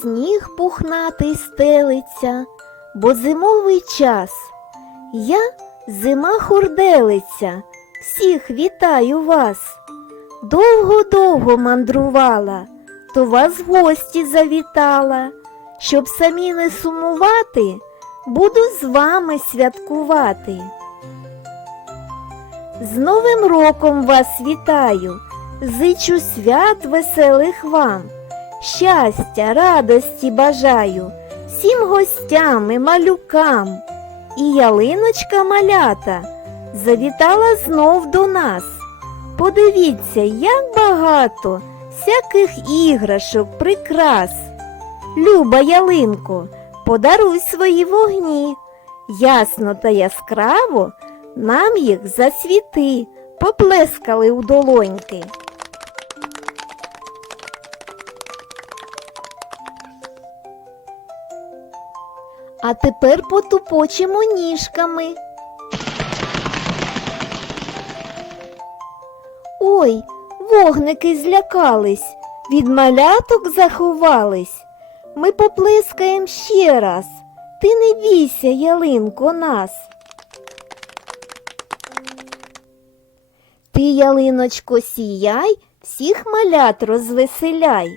сніг пухнатий стелиться, бо зимовий час. Я зима хурделиця, всіх вітаю вас. Довго-довго мандрувала, то вас в гості завітала. Щоб самі не сумувати, буду з вами святкувати. З Новим роком вас вітаю, зичу свят веселих вам, щастя, радості бажаю всім гостям і малюкам. І ялиночка малята завітала знов до нас. Подивіться, як багато всяких іграшок, прикрас. Люба ялинко, подаруй свої вогні. Ясно та яскраво нам їх засвіти, поплескали у долоньки. А тепер потупочемо ніжками. Ой, вогники злякались, від маляток заховались. Ми поплескаєм ще раз. Ти не бійся, ялинко, нас. Ти, ялиночко, сіяй, всіх малят розвеселяй.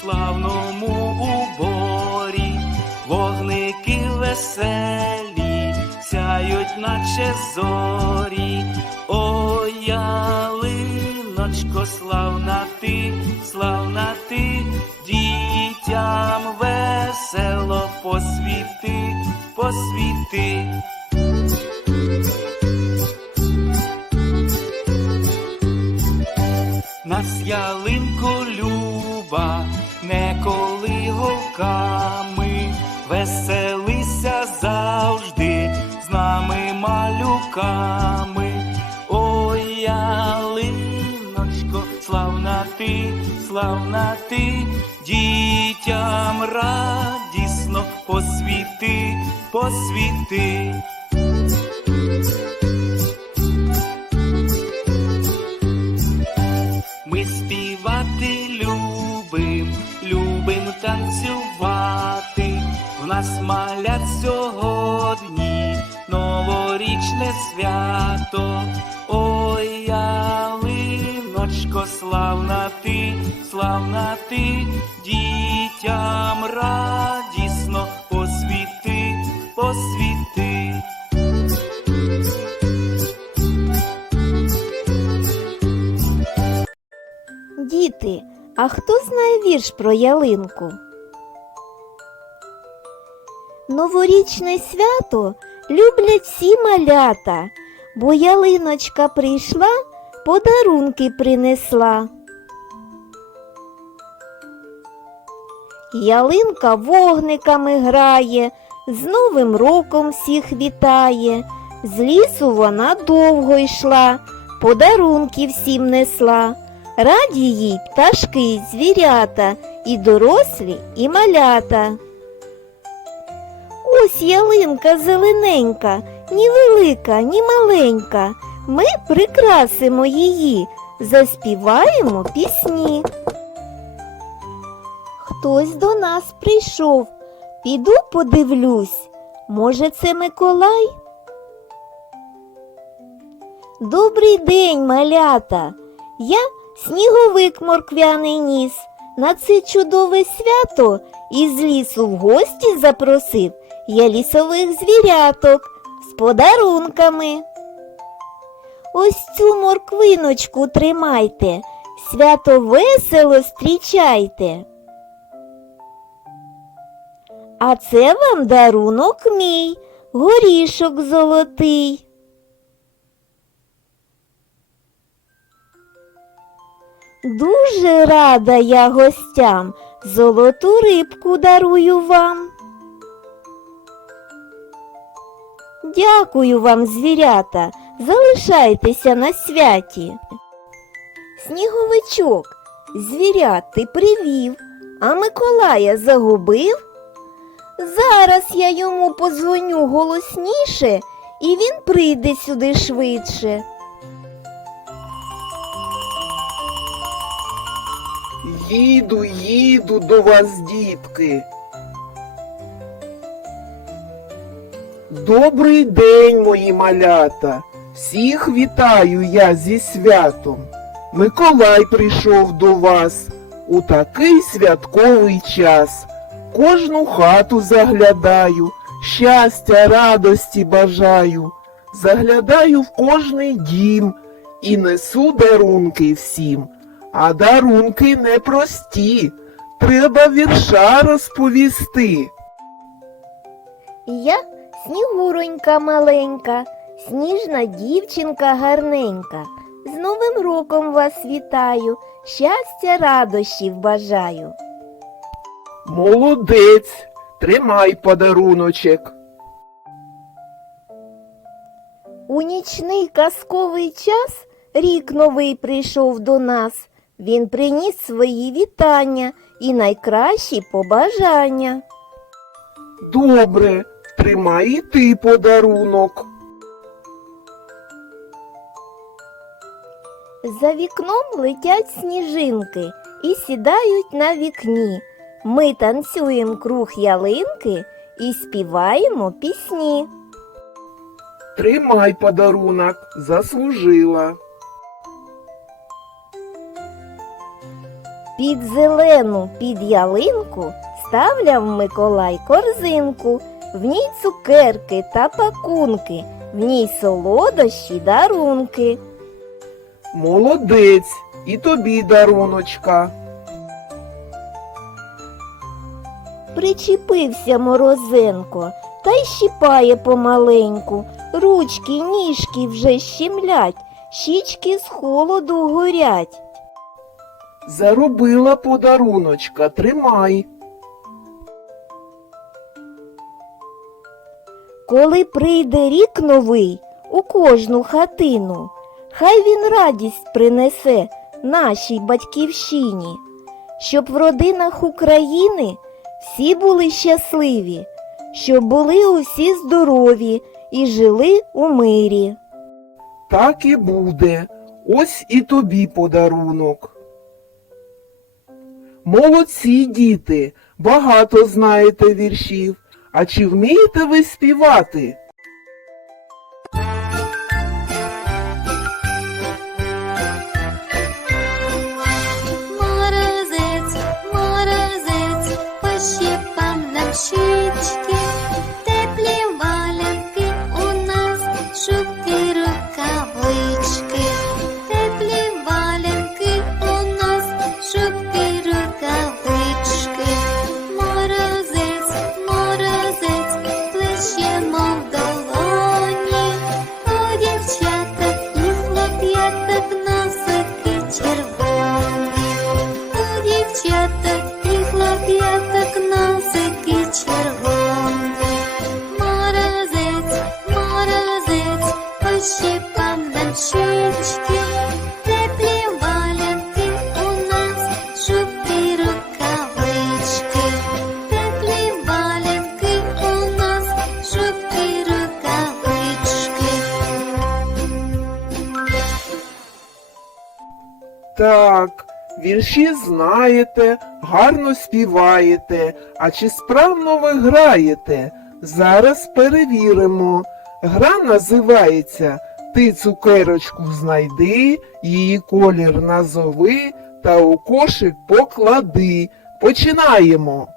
Славному уборі, вогники веселі, сяють, наче зорі. О, ялиночко, славна ти, славна ти, дітям весело посвіти, посвіти. Малюками. Ой, ялиночко, славна ти, славна ти, дітям радісно посвіти, посвіти. Ми співати любим, любим танцювати. В нас малят сьогодні новорічне свято. Ой, ялиночко, славна ти, славна ти, дітям радісно посвіти, посвіти. Діти, а хто знає вірш про ялинку? Новорічне свято люблять всі малята, бо ялиночка прийшла, подарунки принесла. Ялинка вогниками грає, з Новим роком всіх вітає. З лісу вона довго йшла, подарунки всім несла. Раді їй пташки звірята, і дорослі, і малята. Ось ялинка зелененька, ні велика, ні маленька. Ми прикрасимо її, заспіваємо пісні. Хтось до нас прийшов, піду подивлюсь. Може, це Миколай? Добрий день, малята! Я сніговик морквяний ніс. На це чудове свято із лісу в гості запросив я лісових звіряток з подарунками. Ось цю морквиночку тримайте, свято весело зустрічайте. А це вам дарунок мій, горішок золотий. Дуже рада я гостям, золоту рибку дарую вам. Дякую вам, звірята, залишайтеся на святі. Сніговичок, звірят ти привів, а Миколая загубив. Зараз я йому подзвоню голосніше і він прийде сюди швидше. Їду, їду до вас, дітки. Добрий день, мої малята. Всіх вітаю я зі святом. Миколай прийшов до вас у такий святковий час. Кожну хату заглядаю, щастя, радості бажаю. Заглядаю в кожний дім і несу дарунки всім. А дарунки непрості. Треба вірша розповісти. Я снігуронька маленька, сніжна дівчинка гарненька. З Новим роком вас вітаю, щастя, радощів бажаю. Молодець, тримай подаруночек. У нічний казковий час рік новий прийшов до нас. Він приніс свої вітання і найкращі побажання. Добре, тримай і ти подарунок. За вікном летять сніжинки і сідають на вікні. Ми танцюємо круг ялинки і співаємо пісні. Тримай подарунок, заслужила. Під зелену під ялинку ставляв Миколай корзинку, в ній цукерки та пакунки, в ній солодощі дарунки. Молодець, і тобі даруночка. Причепився морозенко та й щіпає помаленьку. Ручки, ніжки вже щемлять, щічки з холоду горять. Заробила подаруночка, тримай. Коли прийде рік новий у кожну хатину, хай він радість принесе нашій батьківщині, щоб в родинах України всі були щасливі, щоб були усі здорові і жили у мирі. Так і буде. Ось і тобі подарунок. Молодці, діти, багато знаєте віршів. А чи вмієте ви співати? У дівчаток і хлоп'яток носики червоні. Морозець, морозець, пощипав нам щічки, теплі валянки у нас, шубки, рукавички, теплі валянки у нас, шубки, рукавички. Так, вірші знаєте, гарно співаєте, а чи справно ви граєте? Зараз перевіримо. Гра називається Ти цукерочку знайди, її колір назови та у кошик поклади. Починаємо.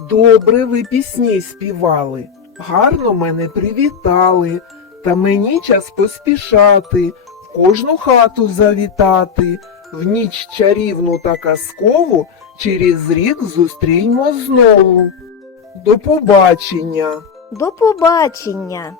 Добре ви пісні співали, гарно мене привітали, та мені час поспішати, в кожну хату завітати, в ніч чарівну та казкову через рік зустріньмо знову. До побачення! До побачення!